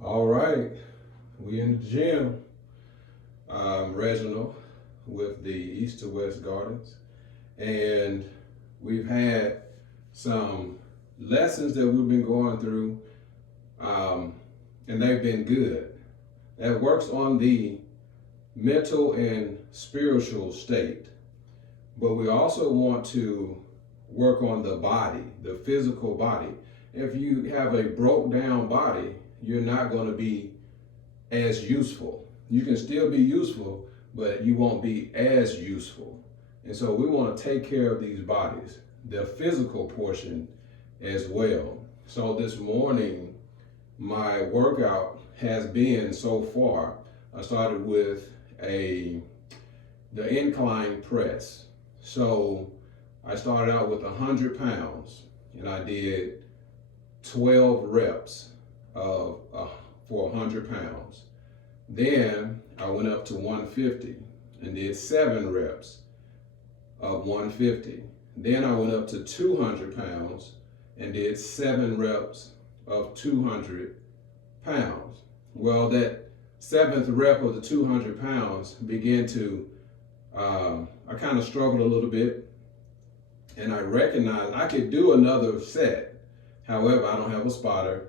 All right, we in the gym. I'm Reginald with the East to West Gardens, and we've had some lessons that we've been going through, um, and they've been good. That works on the mental and spiritual state, but we also want to work on the body, the physical body. If you have a broke down body, you're not going to be as useful. You can still be useful, but you won't be as useful. And so we want to take care of these bodies, the physical portion as well. So this morning, my workout has been so far, I started with the incline press. So I started out with 100 pounds and I did 12 reps of for 100 pounds. Then I went up to 150 and did 7 reps of 150. Then I went up to 200 pounds and did 7 reps of 200 pounds. Well, that 7th rep of the 200 pounds began to, I kind of struggled a little bit, and I recognized I could do another set. However, I don't have a spotter,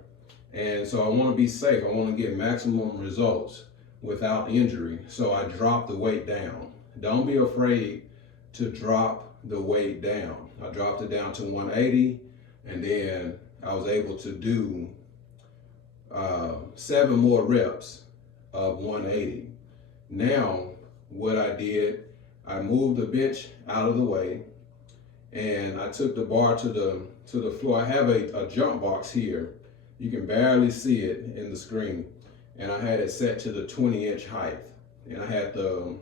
and so I want to be safe. I want to get maximum results without injury. So I dropped the weight down. Don't be afraid to drop the weight down. I dropped it down to 180, and then I was able to do 7 more reps of 180. Now, what I did, I moved the bench out of the way, and I took the bar to the floor. I have a jump box here. You can barely see it in the screen. And I had it set to the 20-inch height. And I had the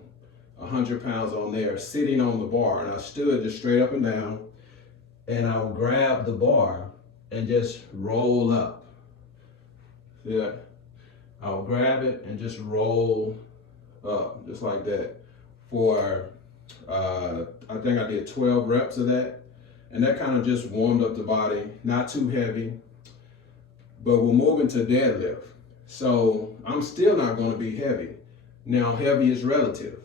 100 pounds on there sitting on the bar. And I stood just straight up and down. And I would grab the bar and just roll up. See that? I would grab it and just roll up, just like that. For, I think I did 12 reps of that. And that kind of just warmed up the body, not too heavy. But we're moving to deadlift. So I'm still not going to be heavy. Now, heavy is relative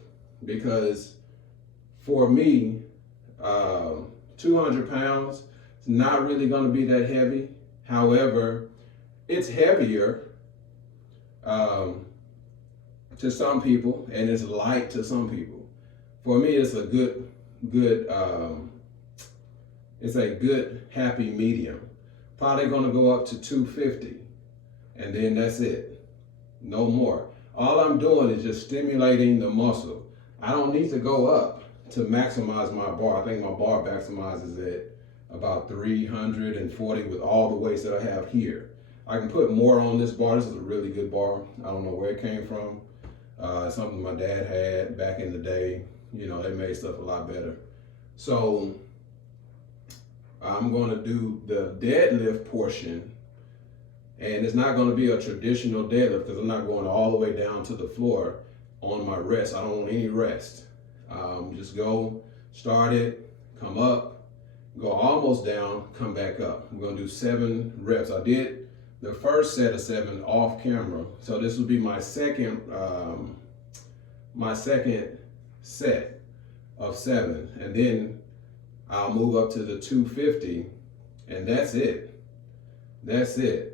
because for me, 200 pounds is not really going to be that heavy. However, it's heavier to some people and it's light to some people. For me, it's a good, it's a good happy medium. Probably going to go up to 250. And then that's it. No more. All I'm doing is just stimulating the muscle. I don't need to go up to maximize my bar. I think my bar maximizes at about 340 with all the weights that I have here. I can put more on this bar. This is a really good bar. I don't know where it came from. Something my dad had back in the day. You know, they made stuff a lot better. So I'm going to do the deadlift portion. And it's not going to be a traditional deadlift because I'm not going all the way down to the floor on my rest. I don't want any rest. Just go, start it, come up, go almost down, come back up. I'm going to do 7 reps. I did the first set of 7 off camera. So this will be my second set of 7. And then I'll move up to the 250 and that's it. That's it.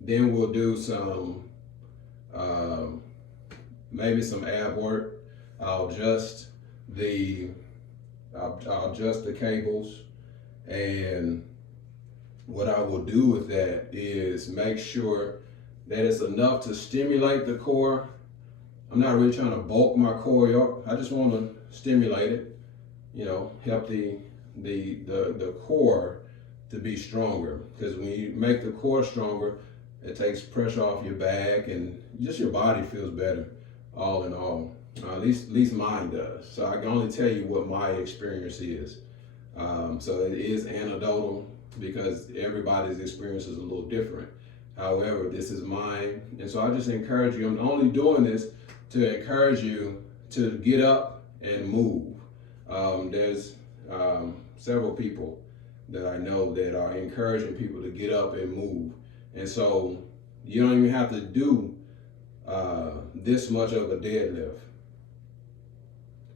Then we'll do some, maybe some ab work. I'll adjust the cables, and what I will do with that is make sure that it's enough to stimulate the core. I'm not really trying to bulk my core up. I just want to stimulate it, you know, help the core to be stronger, because when you make the core stronger, it takes pressure off your back and just your body feels better, all in all. At least mine does. So I can only tell you what my experience is. So it is anecdotal because everybody's experience is a little different. However, this is mine. And so I just encourage you, I'm only doing this to encourage you to get up and move. There's several people that I know that are encouraging people to get up and move. And so You don't even have to do this much of a deadlift.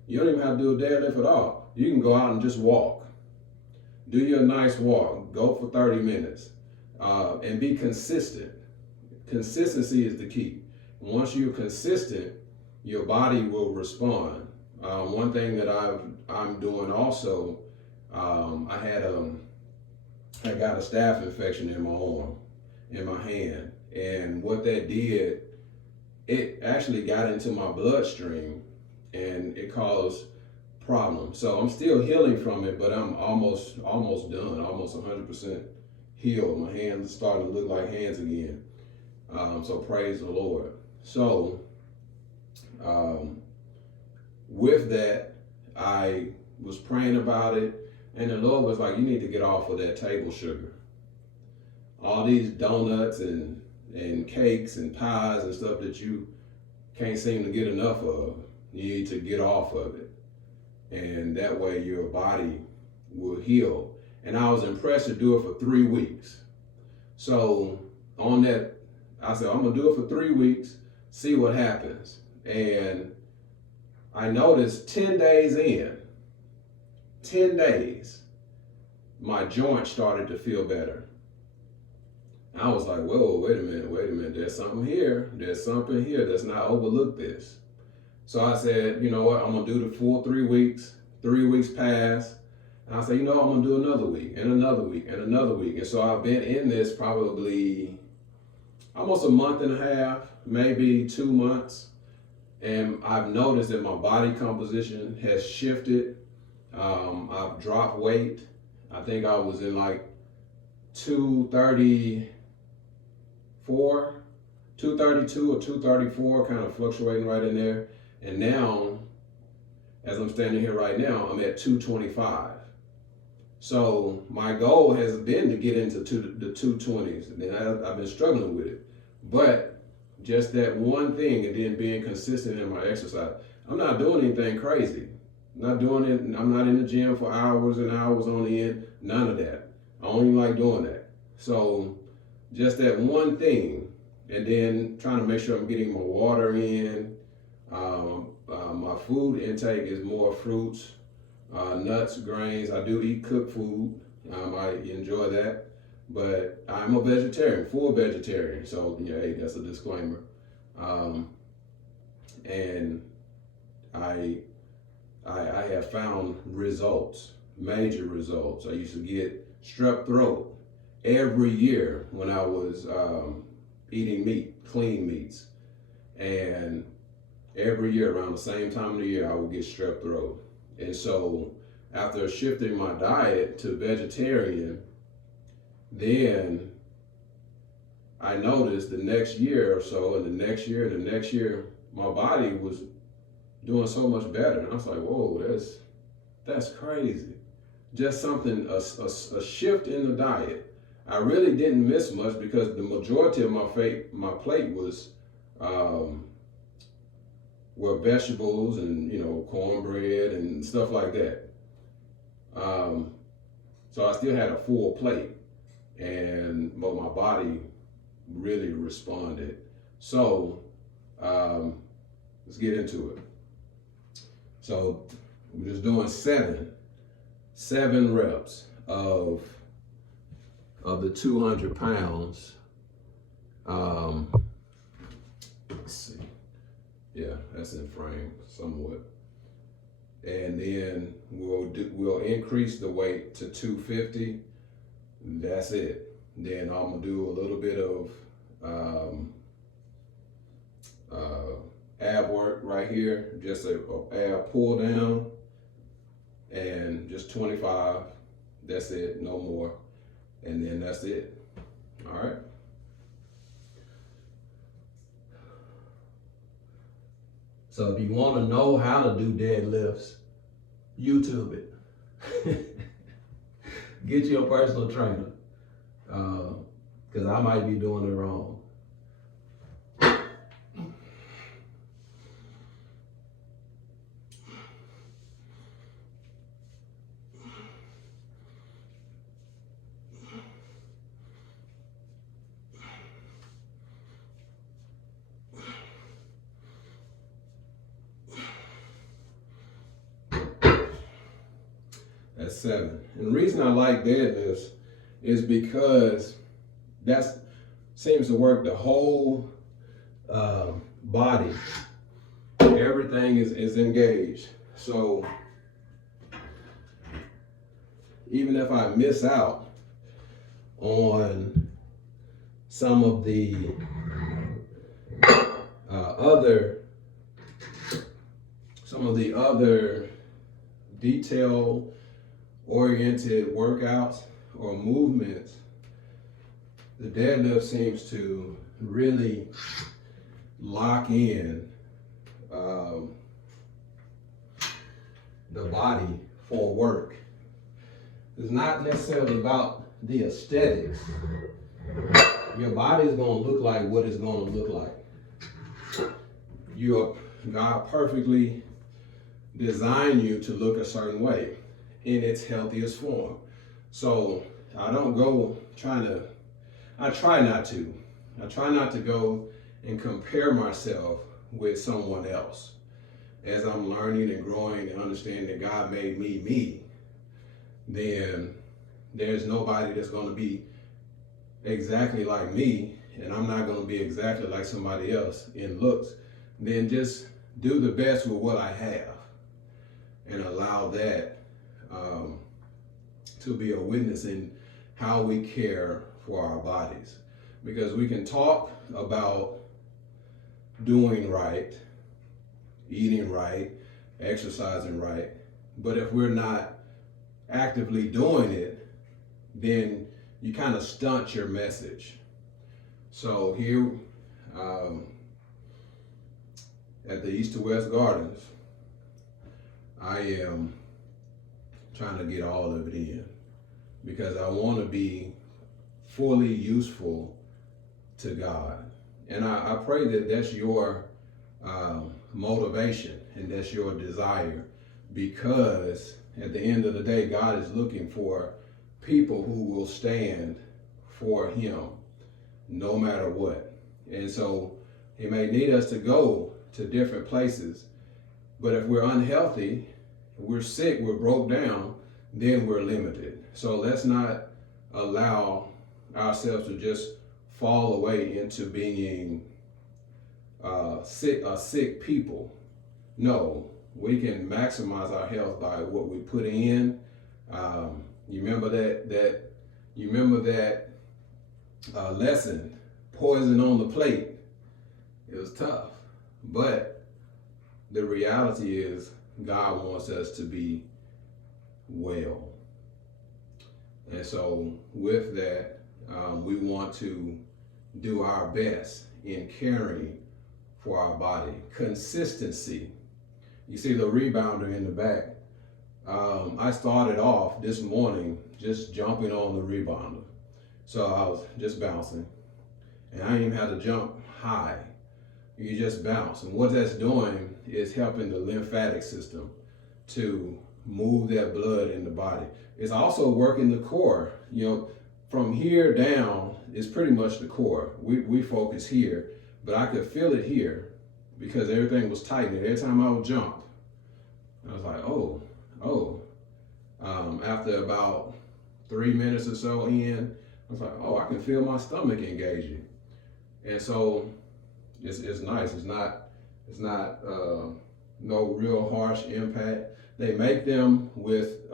You don't even have to do a deadlift at all. You can go out and just walk. Do your nice walk. Go for 30 minutes and be consistent. Consistency is the key. Once you're consistent, your body will respond. One thing that I'm doing also, I got a staph infection in my arm, in my hand, and what that did, it actually got into my bloodstream, and it caused problems. So I'm still healing from it, but I'm almost done, almost 100% healed. My hands are starting to look like hands again. So praise the Lord. So with that, I was praying about it, and the Lord was like, you need to get off of that table sugar. All these donuts and cakes and pies and stuff that you can't seem to get enough of, you need to get off of it. And that way your body will heal. And I was impressed to do it for 3 weeks. So on that, I said, I'm gonna do it for 3 weeks, see what happens. And I noticed 10 days in, 10 days, my joints started to feel better. I was like, whoa, wait a minute, there's something here. There's something here. Let's not overlook this. So I said, you know what, I'm gonna do the full 3 weeks. 3 weeks passed. And I said, you know, I'm gonna do another week and another week and another week. And so I've been in this probably almost a month and a half, maybe 2 months. And I've noticed that my body composition has shifted. I've dropped weight. I think I was in like 234, 232 or 234, kind of fluctuating right in there. And now, as I'm standing here right now, I'm at 225. So my goal has been to get into the 220s. And I've been struggling with it. But just that one thing, and then being consistent in my exercise. I'm not doing anything crazy. I'm not doing it. I'm not in the gym for hours and hours on end. None of that. I don't even like doing that. So just that one thing, and then trying to make sure I'm getting my water in. My food intake is more fruits, nuts, grains. I do eat cooked food. I enjoy that. But I'm a vegetarian, full vegetarian. So, yeah, hey, that's a disclaimer. And I have found results, major results. I used to get strep throat every year when I was eating meat, clean meats. And every year around the same time of the year, I would get strep throat. And so after shifting my diet to vegetarian, then I noticed the next year or so, and the next year, my body was doing so much better. And I was like, whoa, that's crazy. Just something, a shift in the diet. I really didn't miss much because the majority of my plate was were vegetables and, you know, cornbread and stuff like that. So I still had a full plate, but my body really responded. So let's get into it. So we're just doing seven reps of the 200 pounds. Let's see. Yeah, that's in frame somewhat. And then we'll increase the weight to 250. That's it. Then I'm gonna do a little bit of ab work right here, just a ab pull down, and just 25. That's it, no more. And then that's it. All right. So if you want to know how to do deadlifts, YouTube it. Get you a personal trainer, because I might be doing it wrong. at 7. And the reason I like deadlifts is because that seems to work the whole body. Everything is engaged. So even if I miss out on some of the other detail oriented workouts or movements, the deadlift seems to really lock in the body for work. It's not necessarily about the aesthetics. Your body is going to look like what it's going to look like. God perfectly designed you to look a certain way in its healthiest form. So I try not to go and compare myself with someone else. As I'm learning and growing and understanding that God made me, then there's nobody that's going to be exactly like me, and I'm not going to be exactly like somebody else in looks. Then just do the best with what I have and allow that to be a witness in how we care for our bodies. Because we can talk about doing right, eating right, exercising right, but if we're not actively doing it, then you kind of stunt your message. So here at the East to West Gardens, I am trying to get all of it in because I want to be fully useful to God. And I pray that that's your motivation and that's your desire, because at the end of the day, God is looking for people who will stand for him no matter what. And so he may need us to go to different places, but if we're unhealthy, we're sick, we're broke down, then we're limited. So let's not allow ourselves to just fall away into being sick people. No, we can maximize our health by what we put in. You remember that lesson, poison on the plate. It was tough, but the reality is God wants us to be well. And so with that, we want to do our best in caring for our body. Consistency. You see the rebounder in the back. I started off this morning just jumping on the rebounder. So I was just bouncing, and I didn't even have to jump high. You just bounce. And what that's doing is helping the lymphatic system to move that blood in the body. It's also working the core. You know, from here down is pretty much the core. We focus here, but I could feel it here because everything was tightening. Every time I would jump, I was like, oh. After about 3 minutes or so in, I was like, oh, I can feel my stomach engaging. And so it's nice. It's not no real harsh impact. They make them with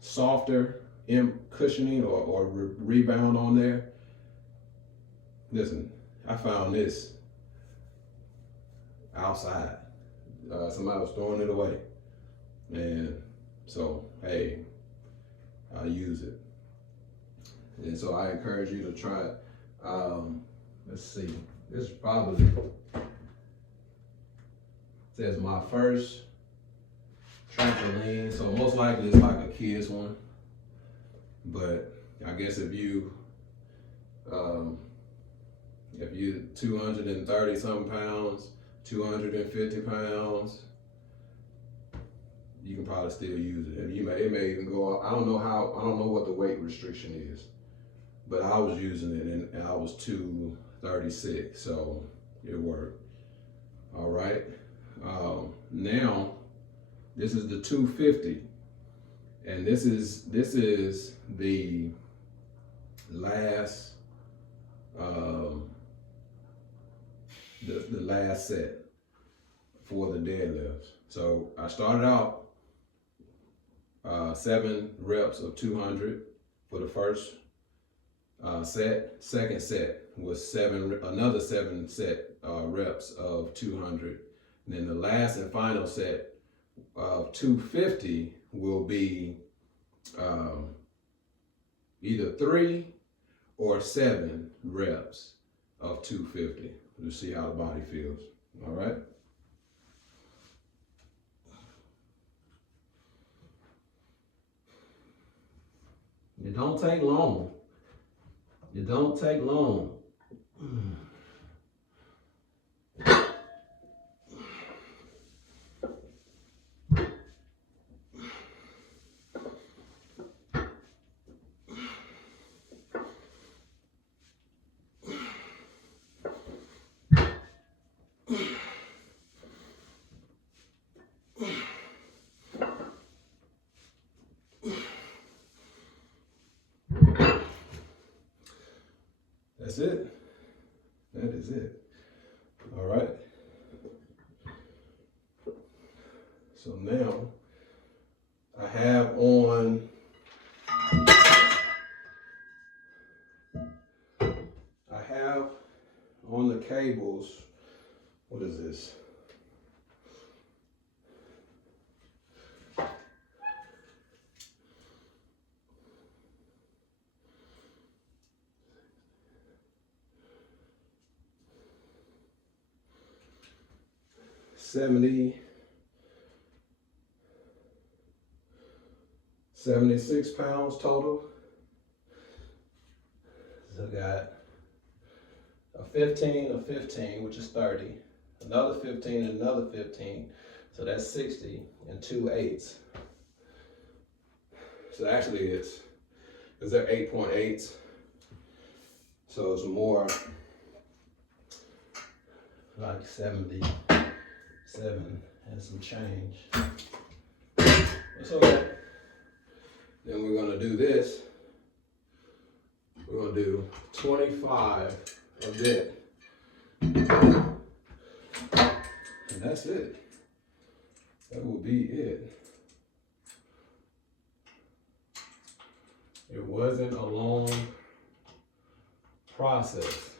softer cushioning or rebound on there. Listen, I found this outside. Somebody was throwing it away. And so, hey, I use it. And so I encourage you to try it. Let's see. This probably says my first trampoline. So most likely it's like a kid's one. But I guess if you 230 something pounds, 250 pounds, you can probably still use it. And it may even go up. I don't know what the weight restriction is, but I was using it and I was 236, so it worked. All right. Now this is the 250. And this is the last the last set for the deadlifts. So I started out 7 reps of 200 for the first set. Second set was another 7 reps of 200. And then the last and final set of 250 will be either 3 or 7 reps of 250 to see how the body feels. All right. It don't take long. It don't take long. That's it. That is it. All right. So now I have on the cables, what is this? $76 total. So I got a 15, which is 30, another 15, and another 15. So that's 60 and 2 8s. So actually because they're 8.8s. So it's more like 77 and some change. It's okay. Then we're gonna do this. We're gonna do 25 of that. And that's it. That will be it. It wasn't a long process.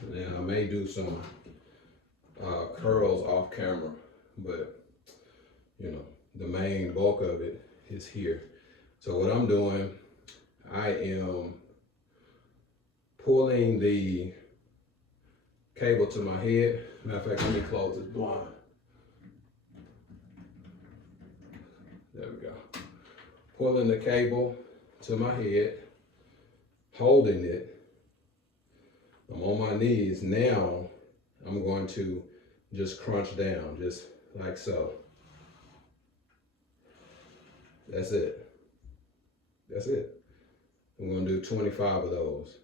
And then I may do some curls off camera, but you know, the main bulk of it is here. So what I'm doing, I am pulling the cable to my head. Matter of fact, let me close this blind. There we go. Pulling the cable to my head, holding it. I'm on my knees. Now I'm going to just crunch down, just like so. That's it. That's it. I'm going to do 25 of those.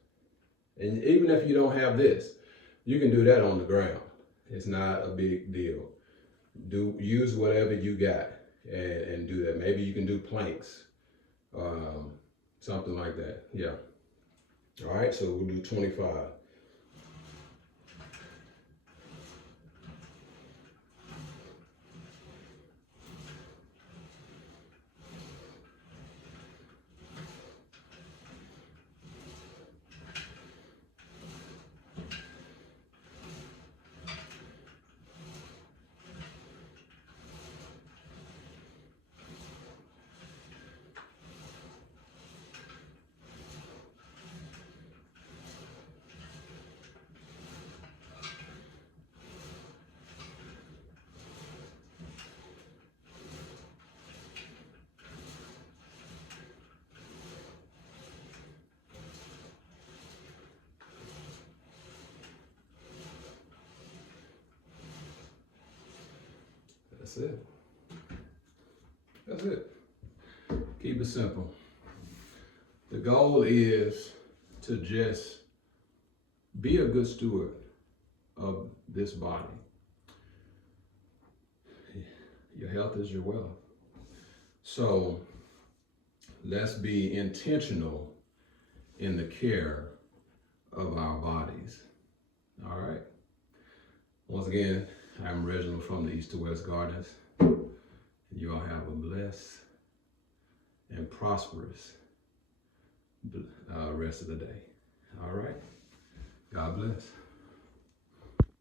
And even if you don't have this, you can do that on the ground. It's not a big deal. Use whatever you got and do that. Maybe you can do planks, something like that. Yeah. All right, so we'll do 25. That's it. That's it. Keep it simple. The goal is to just be a good steward of this body. Your health is your wealth. So let's be intentional in the care of our bodies. All right. Once again, I'm Reginald from the East to West Gardens. You all have a blessed and prosperous rest of the day. All right. God bless.